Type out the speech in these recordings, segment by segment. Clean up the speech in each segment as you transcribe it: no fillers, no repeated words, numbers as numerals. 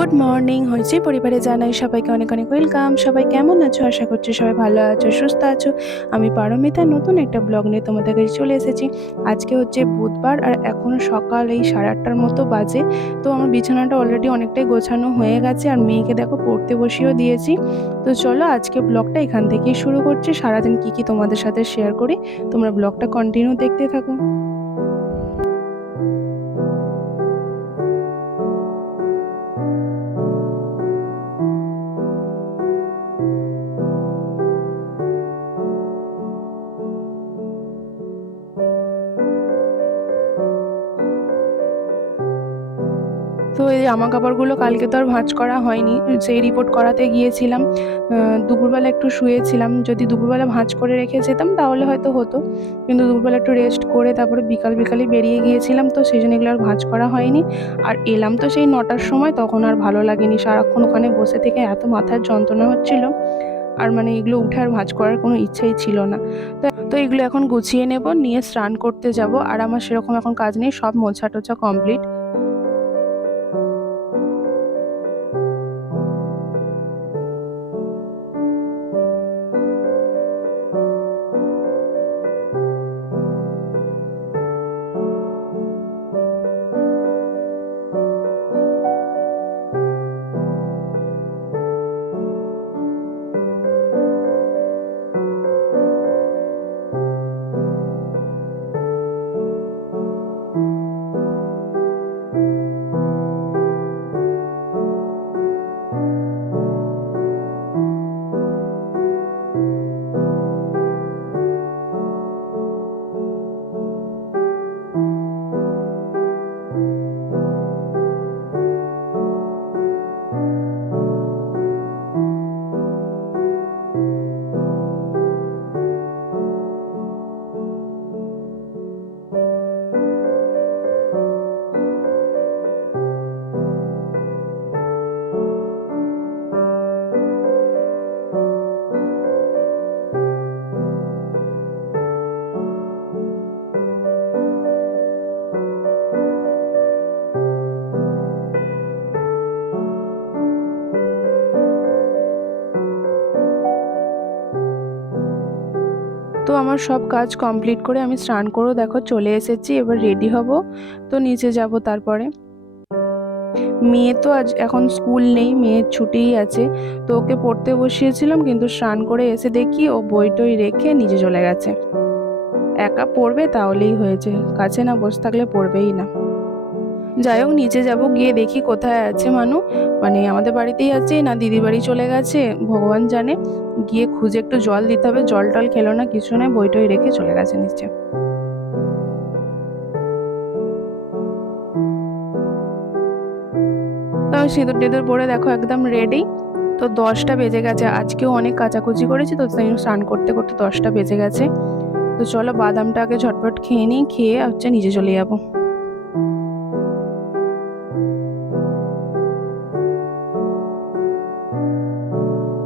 Good morning হয়েছে পরিবারে জানাই সবাইকে অনেক অনেক ওয়েলকাম। সবাই কেমন আছো? আশা করছি সবাই ভালো আছো, সুস্থ আছো। আমি পারমিতা নতুন একটা ব্লগ নিয়ে তোমাদের কাছে চলে এসেছি। আজকে হচ্ছে বুধবার আর এখনো সকাল এই 8:30টার মতো বাজে। তো আমার বিছানাটা অলরেডি অনেকটাই গোছানো হয়ে গেছে আর মেয়েকে দেখো পড়তে বসিয়েও দিয়েছি। তো চলো আজকে ব্লগটা এখান থেকেই শুরু করছি। সারাদিন কি তোমাদের সাথে শেয়ার করি, তোমরা ব্লগটা কন্টিনিউ দেখতে থাকো। তো এই জামা কাপড়গুলো কালকে তো আর ভাঁজ করা হয়নি, সেই রিপোর্ট করাতে গিয়েছিলাম। দুপুরবেলা একটু শুয়েছিলাম, যদি দুপুরবেলা ভাঁজ করে রেখে যেতাম তাহলে হয়তো হতো, কিন্তু দুপুরবেলা একটু রেস্ট করে তারপরে বিকালই বেরিয়ে গিয়েছিলাম, তো সেই জন্য এগুলো আর ভাঁজ করা হয়নি। আর এলাম তো সেই 9টার সময়, তখন আর ভালো লাগেনি, সারাক্ষণ ওখানে বসে থেকে এত মাথার যন্ত্রণা হচ্ছিল, আর মানে এগুলো উঠে আর ভাঁজ করার কোনো ইচ্ছাই ছিল না। তো এগুলো এখন গুছিয়ে নেব, নিয়ে স্নান করতে যাব। আর আমার সেরকম এখন কাজ নেই, সব মোছা টোছা কমপ্লিট। তো আমার সব কাজ কমপ্লিট করে আমি স্নান করেও দেখো চলে এসেছি, এবার রেডি হব, তো নিচে যাব। তারপরে মেয়ে তো আজ এখন স্কুল নেই, মেয়ের ছুটিই আছে, তো ওকে পড়তে বসিয়েছিলাম, কিন্তু স্নান করে এসে দেখি ও বই টই রেখে নিচে চলে গেছে। একা পড়বে তাহলেই হয়েছে, কাছে না বসে থাকলে পড়বেই না। যাই হোক নিচে যাব, গিয়ে দেখি কোথায় আছে মানু, মানে আমাদের বাড়িতেই আছে না দিদির বাড়ি চলে গেছে ভগবান জানে। গিয়ে খুঁজে একটু জল দিতে হবে, জল টল খেলো না, কিছু নয়, বই টই রেখে চলে গেছে নিচে। তো আমি সিঁদুর টিঁদুর পরে দেখো একদম রেডি। তো 10টা বেজে গেছে, আজকেও অনেক কাচাকুচি করেছি, তো তাই স্নান করতে করতে 10টা বেজে গেছে। তো চলো বাদামটা আগে ঝটপট খেয়ে নিই, খেয়ে হচ্ছে নিচে চলে যাবো।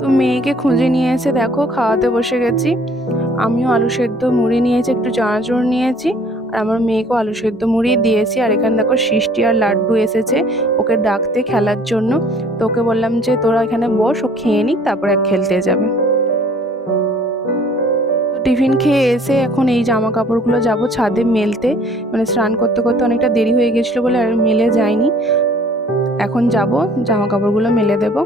তো মেয়েকে খুঁজে নিয়ে এসে দেখো খাওয়াতে বসে গেছি। আমিও আলু সেদ্ধ মুড়ি নিয়েছি, একটু চানাচুর নিয়েছি, আর আমার মেয়েকেও আলু সেদ্ধ মুড়ি দিয়েছি। আর এখানে দেখো সৃষ্টি আর লাড্ডু এসেছে ওকে ডাকতে খেলার জন্য। তো ওকে বললাম যে তোরা এখানে বস, ও খেয়ে নিক, তারপরে খেলতে যাবে। তো টিফিন খেয়ে এসে এখন এই জামা কাপড়গুলো যাব ছাদে মেলতে, মানে স্নান করতে করতে অনেকটা দেরি হয়ে গেছিলো বলে আর মেলে যায়নি। এখন যাব জামা কাপড়গুলো মেলে দেবো।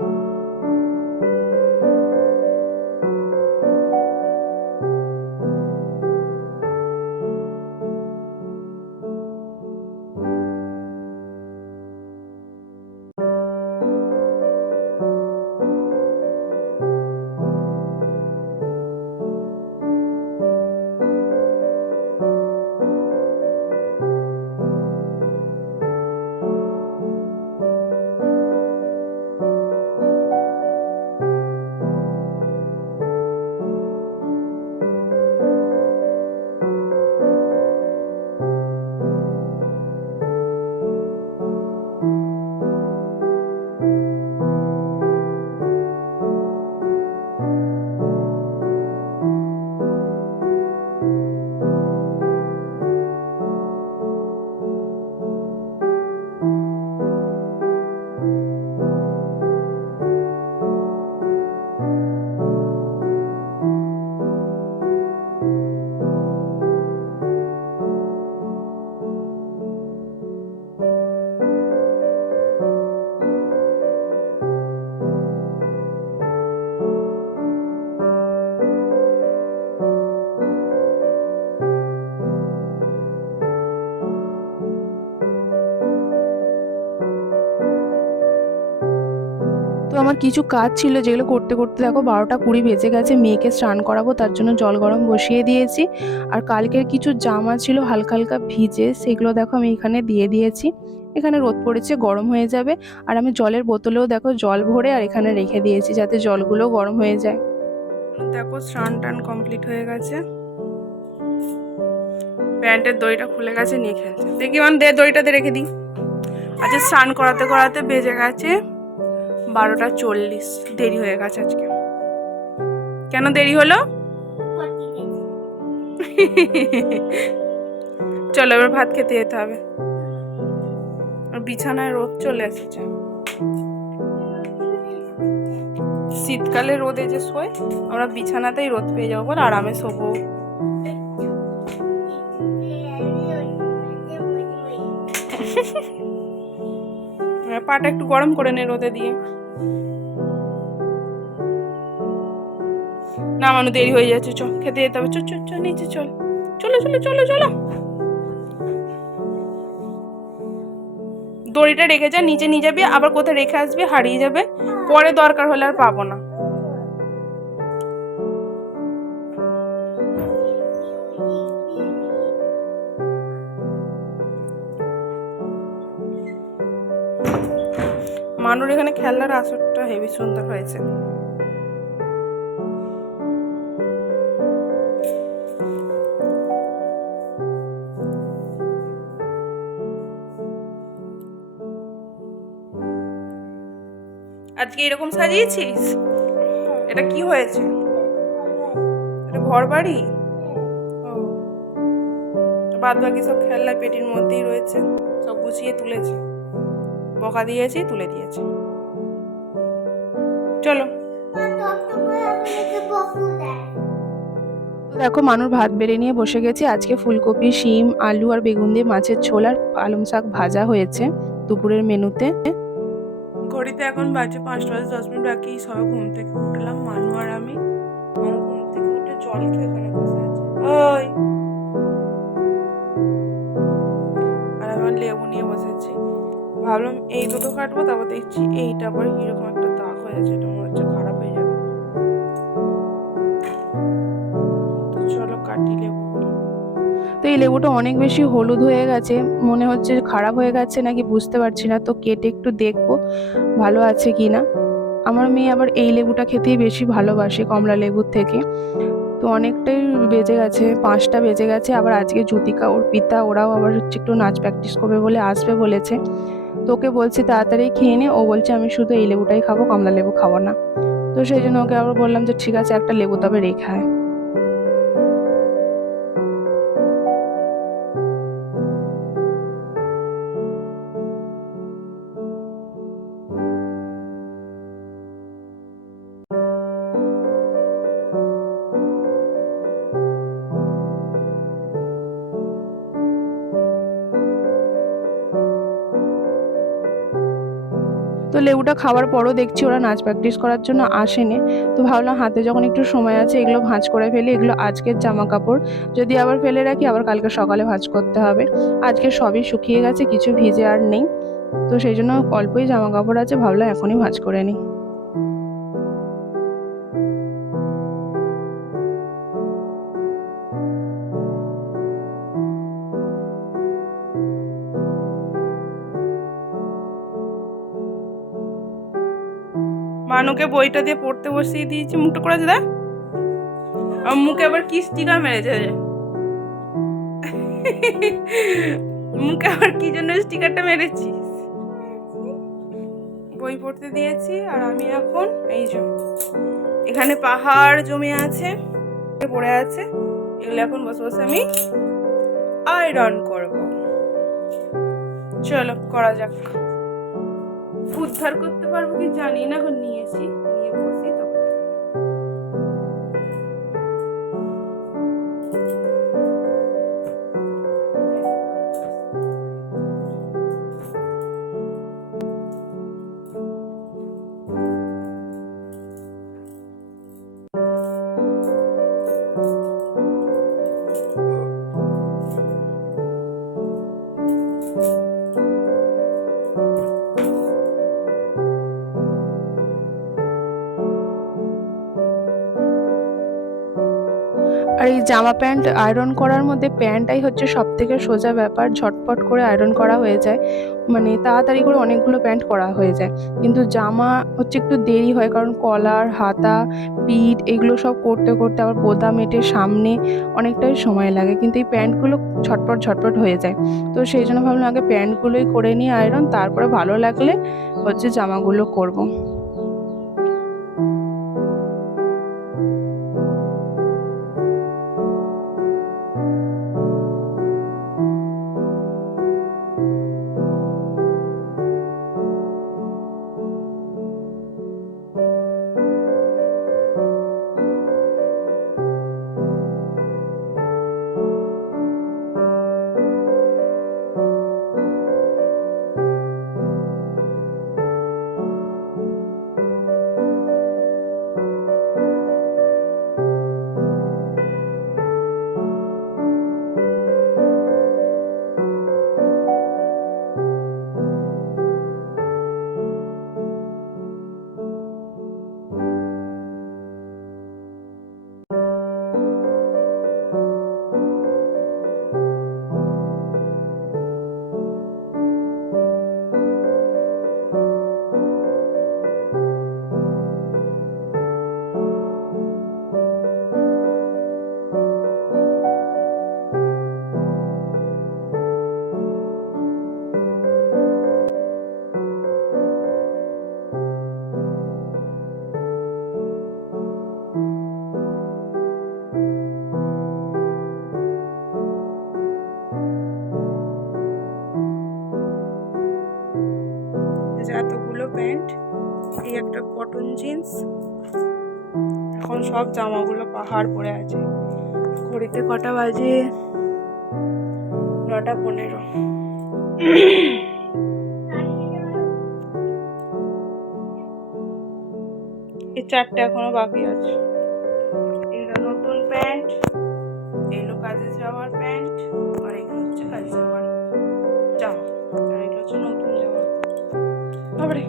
আমার কিছু কাজ ছিল যেগুলো করতে করতে দেখো 12টা 20 বেজে গেছে। মেয়েকে স্নান করাবো, তার জন্য জল গরম বসিয়ে দিয়েছি। আর কালকের কিছু জামা ছিল হালকা হালকা ভিজে, সেগুলো দেখো আমি এখানে দিয়ে দিয়েছি। এখানে রোদ পড়েছে, গরম হয়ে যাবে। আর আমি জলের বোতলেও দেখো জল ভরে আর এখানে রেখে দিয়েছি যাতে জলগুলো গরম হয়ে যায়। দেখো স্নান টান কমপ্লিট হয়ে গেছে। প্যান্টের দড়িটা খুলে গেছে, নিয়ে খেলছে। দেখি মানে দড়িটাতে রেখে দিই। আজকে স্নান করাতে করাতে বেজে গেছে 12টা 40। দেরি হয়ে গেছে আজকে। কেন দেরি হলো? চলো এবার ভাত খেতে যেতে হবে। আর বিছানায় রোদ চলে এসেছে। শীতকালে রোদে যে শোয়, আমরা বিছানাতেই রোদ পেয়ে যাবো, বল আরামে শোবো। পাটা একটু গরম করে নে রোদে দিয়ে। না মানু দেরি হয়ে যাচ্ছে, চ খেতে যেতে হবে। চ নিচে চল, চলো চলো চলো চলো। দড়িটা রেখে যা, নিচে নিয়ে যাবি, আবার কোথায় রেখে আসবি, হারিয়ে যাবে, পরে দরকার হলে আর পাবো না। মানুর এখানে খেলার আসরটা হেবি সুন্দর হয়েছে। আজকে এরকম সাজিয়েছিস? এটা কি হয়েছে? এটা ঘর বাড়ি? বাদ বাকি সব খেলনা পেটির মধ্যেই রয়েছে, সব গুছিয়ে তুলেছে, বকা দিয়েছি, তুলে দিয়েছে। চলো দেখো মানুর ভাত বেড়ে নিয়ে বসে গেছি। আজকে ফুলকপি, শিম, আলু আর বেগুন দিয়ে মাছের ঝোল আর পালং শাক ভাজা হয়েছে দুপুরের মেনুতে। ঘড়িতে এখন বাজে 5:10 বাকি। সবাই ঘুম থেকে উঠলাম, মানু আর আমি। মানু ঘুম থেকে উঠে জল খেয়ে এখানে বসে আছে। ওই আর আমার লেবু নিয়ে বসেছি। ভাবলাম এই দুটো কাটবো, তারপর দেখছি এইটা আবার কিরকম একটা দাগ হয়ে আছে, এটা মনে হচ্ছে খারাপ হয়ে যাবে। তো চলো কাটি লেবু। তো এই লেবুটা অনেক বেশি হলুদ হয়ে গেছে, মনে হচ্ছে খারাপ হয়ে গেছে নাকি বুঝতে পারছি না। তো কেটে একটু দেখবো ভালো আছে কি না। আমার মেয়ে আবার এই লেবুটা খেতেই বেশি ভালোবাসে কমলা লেবুর থেকে। তো অনেকটাই বেজে গেছে, 5টা বেজে গেছে। আবার আজকে জ্যোতিকা, অর্পিতা ওরাও আবার হচ্ছে একটু নাচ প্র্যাকটিস করবে বলে আসবে বলেছে। তোকে বলছি তাড়াতাড়ি খেয়ে নে, ও বলছে আমি শুধু এই লেবুটাই খাবো, কমলা লেবু খাবো না। তো সেই জন্য ওকে আবার বললাম যে ঠিক আছে একটা লেবু তবে রেখে আয়। তো লেবুটা খাওয়ার পরও দেখছি ওরা নাচ প্র্যাকটিস করার জন্য আসেনি। তো ভাবলাম হাতে যখন একটু সময় আছে এগুলো ভাঁজ করে ফেলি। এগুলো আজকের জামা কাপড়, যদি আবার ফেলে রাখি আবার কালকে সকালে ভাঁজ করতে হবে। আজকে সবই শুকিয়ে গেছে, কিছু ভিজে আর নেই। তো সেই জন্য অল্পই জামা কাপড় আছে, ভাবলাম এখনই ভাঁজ করে নিই। মানুকে বইটা দিয়ে পড়তে বসিয়ে দিয়েছি, মুখটা করেছে দেখ। মুখে আবার কি স্টিকার মেরেছে, মুখে আবার কি জন্য স্টিকারটা মেরেছি। বই পড়তে দিয়েছি আর আমি এখন এই যে এখানে পাহাড় জমে আছে, পড়ে আছে, এগুলো এখন বসে বসে আমি আয়রন করব। চলো করা যাক। উদ্ধার করতে পারবো কি জানি না, এখন নিয়েছি, নিয়ে বসি তখন। জামা প্যান্ট আয়রন করার মধ্যে প্যান্টটাই হচ্ছে সবথেকে সোজা ব্যাপার, ঝটপট করে আয়রন করা হয়ে যায়, মানে তাড়াতাড়ি করে অনেকগুলো প্যান্ট করা হয়ে যায়। কিন্তু জামা হচ্ছে একটু দেরি হয়, কারণ কলার, হাতা, পিঠ এগুলো সব করতে করতে আবার বোতাম এঁটে সামনে অনেকটাই সময় লাগে, কিন্তু এই প্যান্টগুলো ঝটপট ঝটপট হয়ে যায়। তো সেই জন্য ভাবলাম আগে প্যান্টগুলোই করে নিই আয়রন, তারপরে ভালো লাগলে হচ্ছে জামাগুলো করব। এতগুলো প্যান্ট, এই একটা কটন জিন্স, এখন সব জামাগুলো পাহাড় পড়ে আছে। ঘড়িতে কটা বাজে? 9:15। এই 4টে এখনো বাকি আছে। এগুলো নতুন প্যান্ট, এগুলো কাজে যাওয়ার প্যান্ট, আর এগুলো হচ্ছে কাজে যাওয়ার জামা, আর এগুলো হচ্ছে নতুন জামা। তারপরে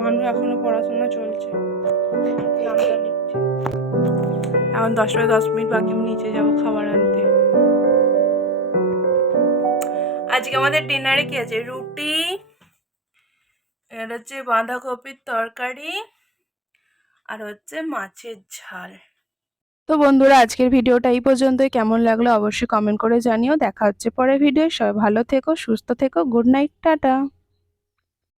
মানুষ এখনো পড়াশোনা চলছে, নামটা লিখছে। এখন 10:10 বাকি, আমি নিচে যাবো খাবার আনতে। আজকে আমাদের ডিনারে কি আছে? রুটি, এটা হচ্ছে বাঁধাকপির তরকারি, আর হচ্ছে মাছের ঝাল। তো বন্ধুরা, আজকের ভিডিওটা এই পর্যন্তই। কেমন লাগলো অবশ্যই কমেন্ট করে জানিও। দেখা হচ্ছে পরের ভিডিও। সবাই ভালো থেকো, সুস্থ থেকো। Good night, tata.